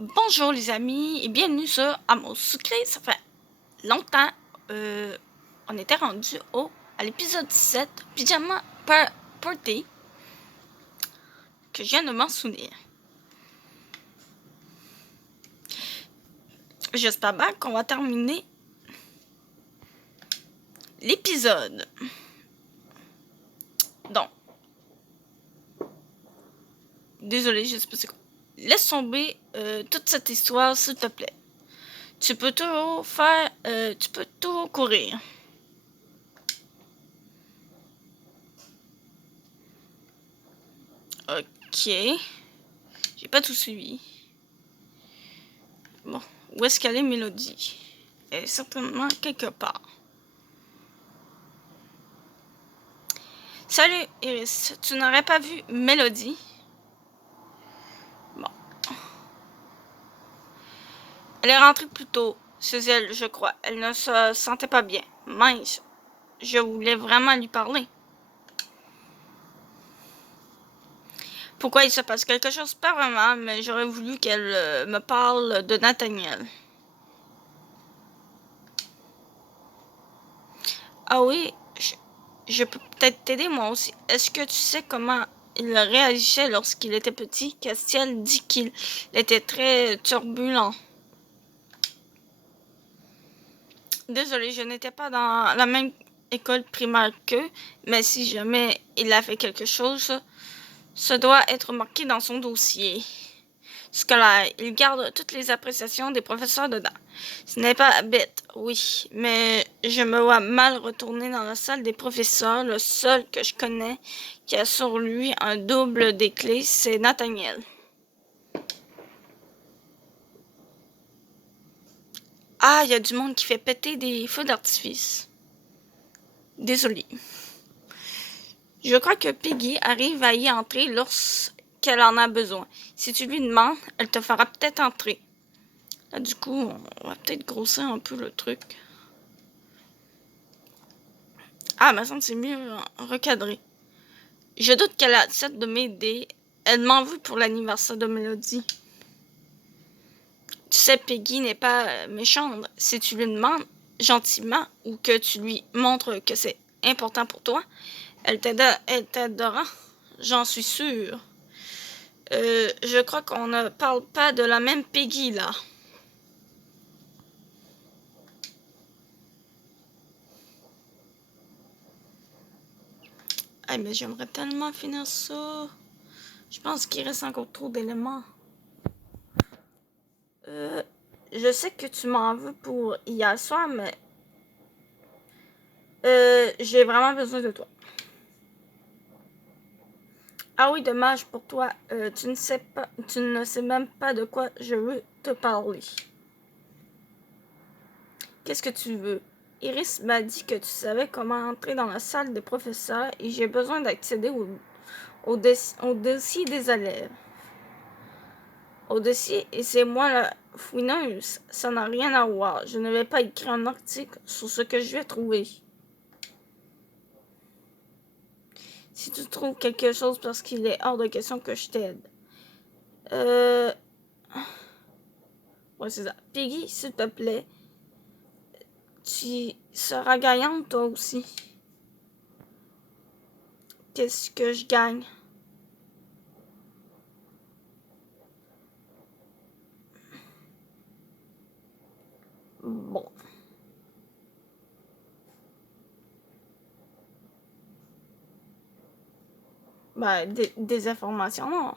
Bonjour les amis et bienvenue sur Amour Sucré. Ça fait longtemps. On était rendu à l'épisode 17, Pyjama Party, que je viens de m'en souvenir. J'espère bien qu'on va terminer l'épisode. Donc, désolé, je sais pas c'est quoi. Laisse tomber toute cette histoire, s'il te plaît. Tu peux toujours tu peux toujours courir. Ok. J'ai pas tout suivi. Bon, où est-ce qu'elle est, Mélodie? Elle est certainement quelque part. Salut Iris, tu n'aurais pas vu Mélodie? Bon. Elle est rentrée plus tôt chez elle, je crois. Elle ne se sentait pas bien. Mince, je voulais vraiment lui parler. Pourquoi il se passe quelque chose? Pas vraiment, mais j'aurais voulu qu'elle me parle de Nathaniel. Ah oui, je peux peut-être t'aider moi aussi. Est-ce que tu sais comment il réagissait lorsqu'il était petit? Castiel dit qu'il était très turbulent. Désolée, je n'étais pas dans la même école primaire qu'eux, mais si jamais il a fait quelque chose, ça doit être marqué dans son dossier scolaire. Il garde toutes les appréciations des professeurs dedans. Ce n'est pas bête, oui, mais je me vois mal retourner dans la salle des professeurs. Le seul que je connais qui a sur lui un double des clés, c'est Nathaniel. Ah, il y a du monde qui fait péter des feux d'artifice. Désolée. Je crois que Peggy arrive à y entrer lorsqu'elle en a besoin. Si tu lui demandes, elle te fera peut-être entrer. Là, du coup, on va peut-être grossir un peu le truc. Ah, ma semble c'est mieux recadré. Je doute qu'elle accepte de m'aider. Elle m'en veut pour l'anniversaire de Mélodie. Tu sais, Peggy n'est pas méchante. Si tu lui demandes gentiment ou que tu lui montres que c'est important pour toi, elle t'aidera. J'en suis sûre. Je crois qu'on ne parle pas de la même Peggy, là. Ah, mais j'aimerais tellement finir ça. Je pense qu'il reste encore trop d'éléments. Je sais que tu m'en veux pour hier soir, mais j'ai vraiment besoin de toi. Ah oui, dommage pour toi. Tu ne sais même pas de quoi je veux te parler. Qu'est-ce que tu veux? Iris m'a dit que tu savais comment entrer dans la salle des professeurs et j'ai besoin d'accéder au dossier des élèves. Au dossier, et c'est moi la fouineuse. Ça n'a rien à voir. Je ne vais pas écrire un article sur ce que je vais trouver. Si tu trouves quelque chose parce qu'il est hors de question que je t'aide. Ouais, c'est ça. Peggy, s'il te plaît, tu seras gagnante toi aussi. Qu'est-ce que je gagne? Bon. Ben, des informations, non.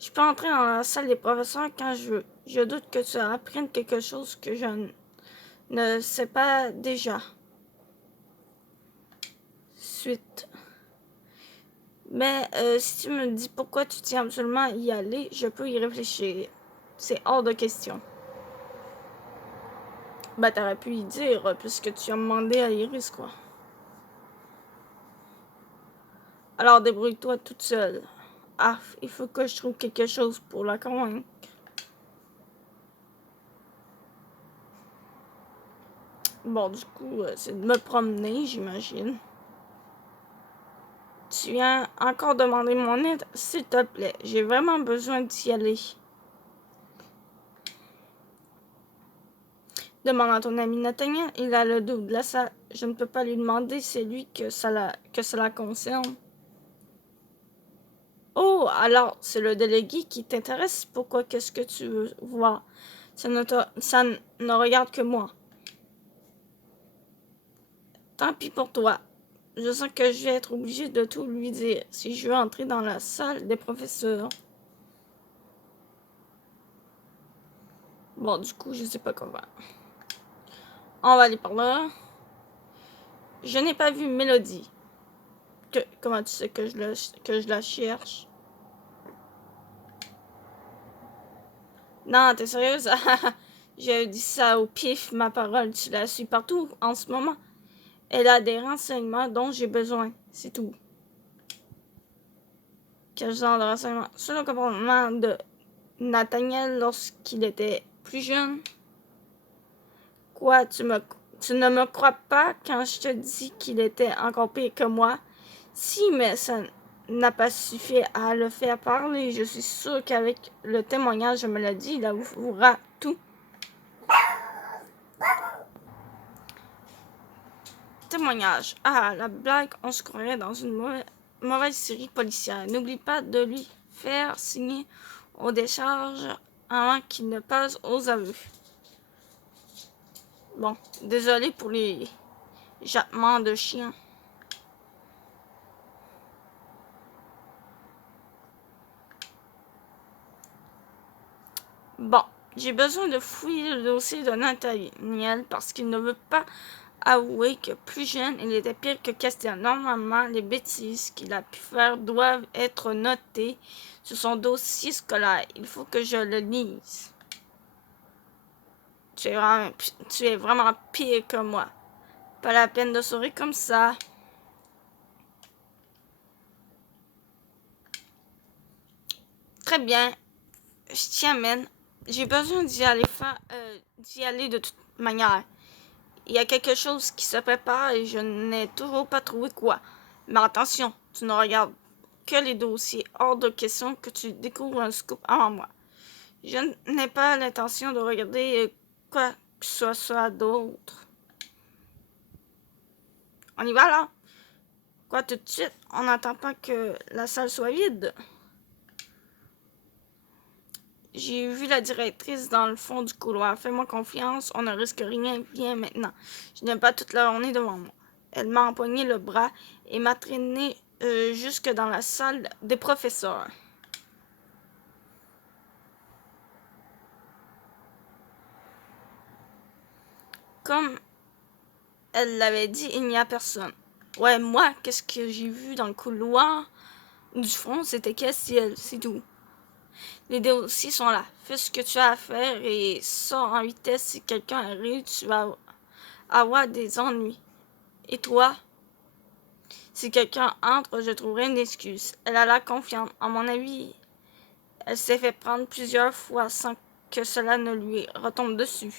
Je peux entrer dans la salle des professeurs quand je veux. Je doute que tu apprennes quelque chose que je ne sais pas déjà. Suite. Mais si tu me dis pourquoi tu tiens absolument à y aller, je peux y réfléchir. C'est hors de question. Ben, t'aurais pu y dire, puisque tu as demandé à Iris, quoi. Alors, débrouille-toi toute seule. Ah, il faut que je trouve quelque chose pour la convaincre. Bon, du coup, c'est de me promener, j'imagine. Tu viens encore demander mon aide? S'il te plaît, j'ai vraiment besoin d'y aller. Demande à ton ami Nathaniel. Il a le dos de la salle. Je ne peux pas lui demander, c'est lui que cela concerne. Oh, alors, c'est le délégué qui t'intéresse? Pourquoi? Qu'est-ce que tu veux voir? Ça ne regarde que moi. Tant pis pour toi. Je sens que je vais être obligée de tout lui dire si je veux entrer dans la salle des professeurs. Bon, du coup, je sais pas comment. On va aller par là. Je n'ai pas vu Mélodie. Comment tu sais que je la cherche? Non, t'es sérieuse? J'ai dit ça au pif, ma parole. Tu la suis partout en ce moment. Elle a des renseignements dont j'ai besoin. C'est tout. Quel genre de renseignements? Sur le comportement de Nathaniel lorsqu'il était plus jeune. Quoi, tu ne me crois pas quand je te dis qu'il était encore pire que moi? Si, mais ça n'a pas suffi à le faire parler. Je suis sûre qu'avec le témoignage, je me l'ai dit, il avouera tout. Témoignage. Ah, la blague, on se croirait dans une mauvaise série policière. N'oublie pas de lui faire signer aux décharges avant qu'il ne passe aux aveux. Bon, désolé pour les jappements de chien. Bon, j'ai besoin de fouiller le dossier de Nathaniel parce qu'il ne veut pas avouer que plus jeune, il était pire que Castiel. Normalement, les bêtises qu'il a pu faire doivent être notées sur son dossier scolaire. Il faut que je le lise. Tu es vraiment pire que moi. Pas la peine de sourire comme ça. Très bien. Je t'y amène. J'ai besoin d'y aller de toute manière. Il y a quelque chose qui se prépare et je n'ai toujours pas trouvé quoi. Mais attention, tu ne regardes que les dossiers. Hors de question que tu découvres un scoop avant moi. Je n'ai pas l'intention de regarder quoi que ce soit d'autre. On y va là? Quoi tout de suite? On n'attend pas que la salle soit vide. J'ai vu la directrice dans le fond du couloir. Fais-moi confiance, on ne risque rien. Viens maintenant. Je n'ai pas toute la journée devant moi. Elle m'a empoigné le bras et m'a traîné jusque dans la salle des professeurs. Comme elle l'avait dit, il n'y a personne. Ouais, moi, qu'est-ce que j'ai vu dans le couloir du fond? C'était Castiel, c'est tout. Les dossiers sont là. Fais ce que tu as à faire et sors en vitesse. Si quelqu'un arrive, tu vas avoir des ennuis. Et toi? Si quelqu'un entre, je trouverai une excuse. Elle a la confiance. À mon avis, elle s'est fait prendre plusieurs fois sans que cela ne lui retombe dessus.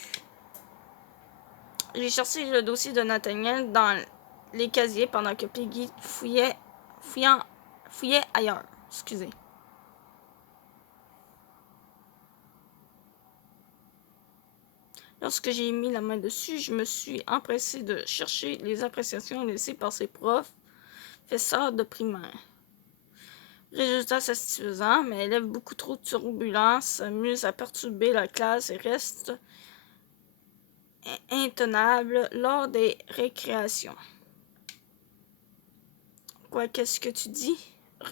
J'ai cherché le dossier de Nathaniel dans les casiers pendant que Peggy fouillait ailleurs. Excusez. Lorsque j'ai mis la main dessus, je me suis empressée de chercher les appréciations laissées par ses professeurs de primaire. Résultat satisfaisant, mais élève beaucoup trop turbulent, s'amuse à perturber la classe et reste intenable lors des récréations. Quoi, qu'est-ce que tu dis?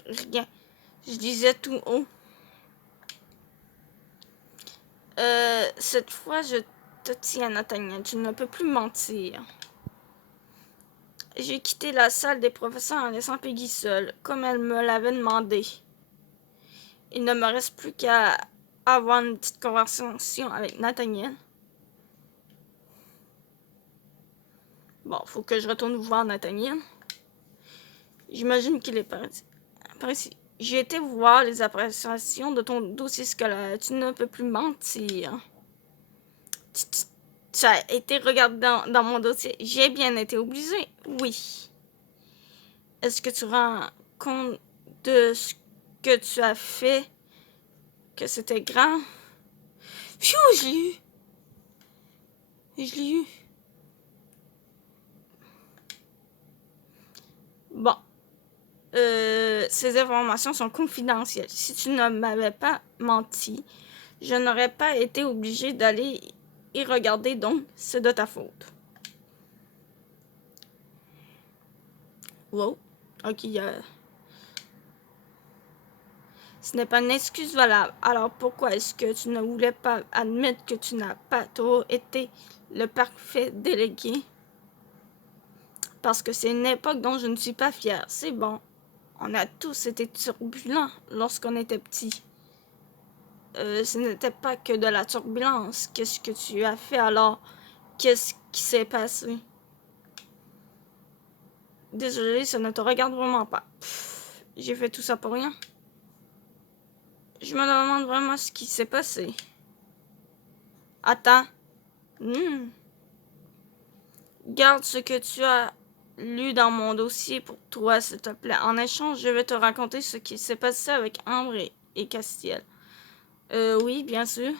Rien. Je disais tout haut. Cette fois, je te tiens, Nathaniel. Tu ne peux plus mentir. J'ai quitté la salle des professeurs en laissant Peggy seule, comme elle me l'avait demandé. Il ne me reste plus qu'à avoir une petite conversation avec Nathaniel. Bon, faut que je retourne voir Nathaniel. J'imagine qu'il est par ici. J'ai été voir les appréciations de ton dossier scolaire. Tu ne peux plus mentir. Tu as été regardé dans mon dossier. J'ai bien été obligée. Oui. Est-ce que tu rends compte de ce que tu as fait? Que c'était grand? Pfiou, je l'ai eu. Je l'ai eu. Bon. Ces informations sont confidentielles. Si tu ne m'avais pas menti, je n'aurais pas été obligée d'aller y regarder, donc c'est de ta faute. Wow. Ok, ce n'est pas une excuse valable. Alors pourquoi est-ce que tu ne voulais pas admettre que tu n'as pas trop été le parfait délégué? Parce que c'est une époque dont je ne suis pas fière. C'est bon. On a tous été turbulents lorsqu'on était petits. Ce n'était pas que de la turbulence. Qu'est-ce que tu as fait alors? Qu'est-ce qui s'est passé? Désolé, ça ne te regarde vraiment pas. J'ai fait tout ça pour rien. Je me demande vraiment ce qui s'est passé. Attends. Garde ce que tu as lu dans mon dossier pour toi, s'il te plaît. En échange, je vais te raconter ce qui s'est passé avec Ambre et Castiel. Oui, bien sûr.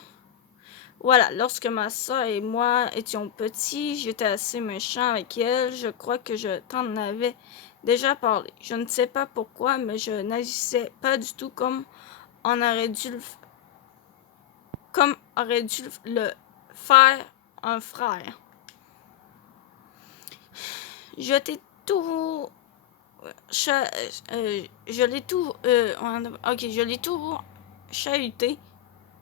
Voilà, lorsque ma soeur et moi étions petits, j'étais assez méchant avec elle. Je crois que je t'en avais déjà parlé. Je ne sais pas pourquoi, mais je n'agissais pas du tout comme on aurait dû le faire un frère. Je t'ai tout... je l'ai tout... je l'ai tout chahuté,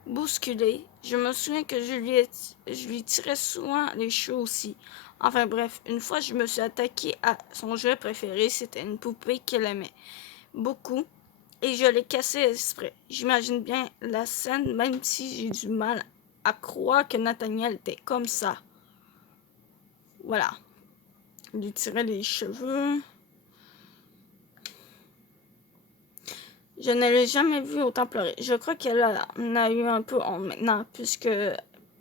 bousculé. Je me souviens que je lui tirais souvent les cheveux aussi. Enfin bref, une fois je me suis attaquée à son jouet préféré. C'était une poupée qu'elle aimait beaucoup. Et je l'ai cassée exprès. J'imagine bien la scène, même si j'ai du mal à croire que Nathaniel était comme ça. Voilà. Il lui tirait les cheveux. Je ne l'ai jamais vu autant pleurer. Je crois qu'elle en a eu un peu honte maintenant,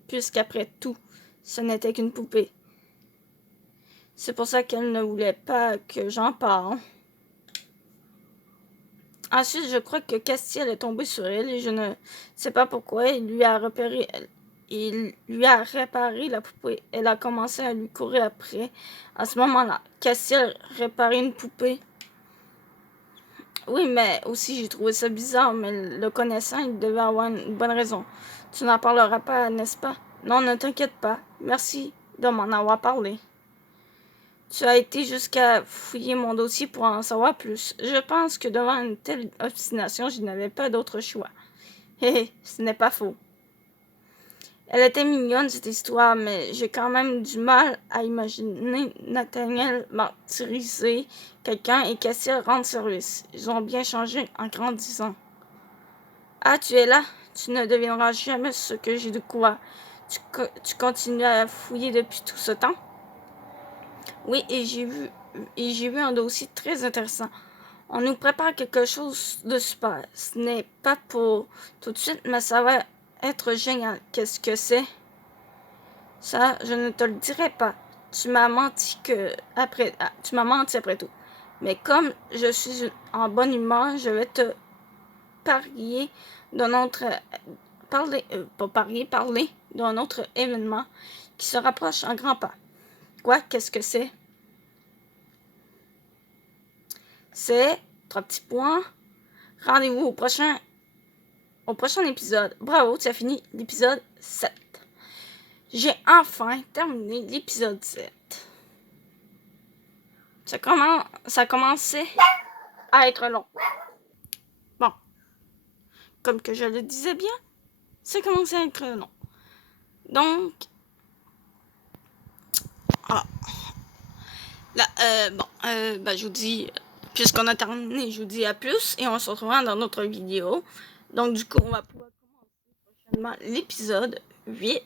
puisqu'après tout, ce n'était qu'une poupée. C'est pour ça qu'elle ne voulait pas que j'en parle. Ensuite, je crois que Castiel est tombé sur elle et je ne sais pas pourquoi. Il lui a réparé la poupée. Elle a commencé à lui courir après. À ce moment-là, Castiel réparait une poupée. Oui, mais aussi j'ai trouvé ça bizarre, mais le connaissant, il devait avoir une bonne raison. Tu n'en parleras pas, n'est-ce pas? Non, ne t'inquiète pas. Merci de m'en avoir parlé. Tu as été jusqu'à fouiller mon dossier pour en savoir plus. Je pense que devant une telle obstination, je n'avais pas d'autre choix. Hé, ce n'est pas faux. Elle était mignonne, cette histoire, mais j'ai quand même du mal à imaginer Nathaniel martyriser quelqu'un et Castiel rendre service. Ils ont bien changé en grandissant. Ah, tu es là? Tu ne devineras jamais ce que j'ai découvert. Tu continues à fouiller depuis tout ce temps? Oui, et j'ai vu un dossier très intéressant. On nous prépare quelque chose de super. Ce n'est pas pour tout de suite, mais ça va être génial. Qu'est-ce que c'est? Ça, je ne te le dirai pas. Tu m'as menti après tout. Mais comme je suis en bonne humeur, je vais te parler d'un autre événement qui se rapproche en grands pas. Quoi? Qu'est-ce que c'est? C'est 3 petits points. Rendez-vous au prochain épisode. Bravo, tu as fini l'épisode 7. J'ai enfin terminé l'épisode 7. Ça commençait à être long. Bon, comme que je le disais bien, ça commençait à être long. Donc, je vous dis, puisqu'on a terminé, je vous dis à plus et on se retrouvera dans notre vidéo. Donc, du coup, on va pouvoir commencer prochainement l'épisode 8.